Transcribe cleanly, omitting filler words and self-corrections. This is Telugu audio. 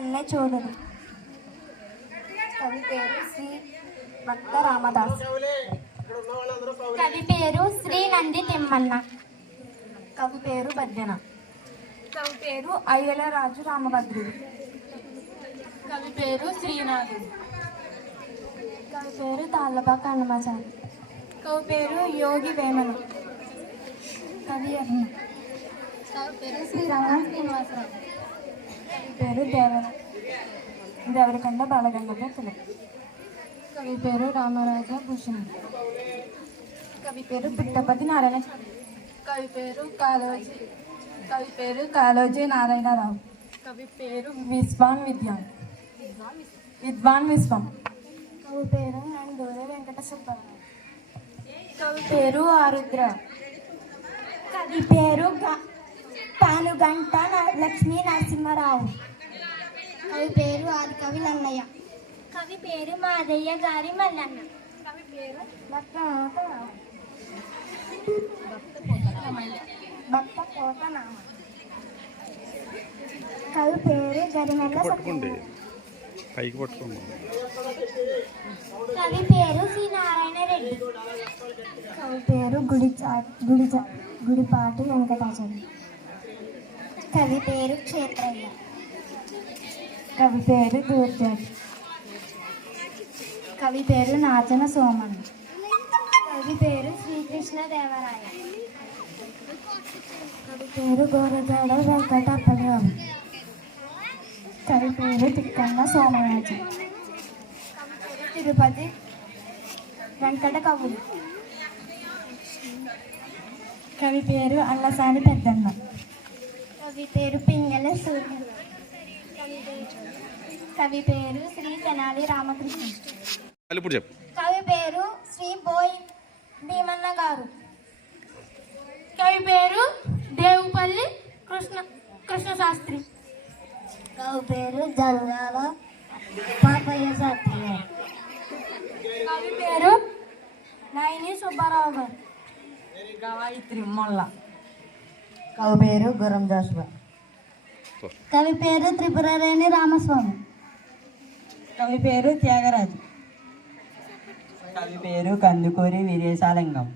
నన్నే చూడదు. కవి పేరు శ్రీ భక్త రామదాస్. కవి పేరు శ్రీ నంది తిమ్మన్న. కవి పేరు బద్దెన. కవి పేరు అయ్యల రాజు రామభద్రుడు. కవి పేరు శ్రీనాథుడు. కవి పేరు తాళ్ళపాక హనుమాచారి. కవి పేరు యోగి వేమన. కవి అరుణ. కవి పేరు శ్రీరంగం శ్రీనివాసరావు. కవి పేరు దేవరకొండ బాలగంగాధర తిలక్. కవి పేరు రామరాజ భూషణ్. కవి పేరు పుట్టపతి నారాయణ. కవి పేరు కాళోజీ నారాయణరావు. కవి పేరు విద్వాన్ విశ్వం. కవి పేరు నందూరి వెంకట సుబ్బారావు. కవి పేరు ఆరుద్ర. కవి పేరు పానుగంట లక్ష్మీ నరసింహారావు. కవి పేరు ఆదికవి నన్నయ్య. కవి పేరు మాదయ్య గారి మల్లన్న. కవి పేరు భక్త కోటనామ. కవి పేరు గరిమెల్ల పట్టుకోండి, పైకి పట్టుకోండి. కవి పేరు శ్రీ నారాయణ రెడ్డి. కవి పేరు గుడిపాటి వెంకటాచార్య. కవి పేరు క్షేత్రయ్య. కవి పేరు దూర్జాటి. కవి పేరు నాచన సోమన్. కవి పేరు శ్రీకృష్ణదేవరాయ. కవి పేరు గోరజాడ వెంకటప్పలరావు. కవి పేరు తిక్కన్న సోమరాజు. తిరుపతి వెంకట కవులు. కవి పేరు అల్లసాని పెద్దన్న. కవి పేరు పింగళ సూర్య. కవి పేరు శ్రీ తెనాలి రామకృష్ణ. కవి పేరు శ్రీ బోయి భీమన్న గారు. కవి పేరు దేవుపల్లి కృష్ణ శాస్త్రి. కవి పేరు జంగాల పాపయ్య శాస్త్రి. కవి పేరు నైని సుబ్బారావు గారు. గాయత్రి మొల్ల. కవి పేరు గురం జాషువా. కవి పేరు త్రిపురరేణి రామస్వామి. కవి పేరు త్యాగరాజు. కవి పేరు కందుకూరి వీరేశాలింగం.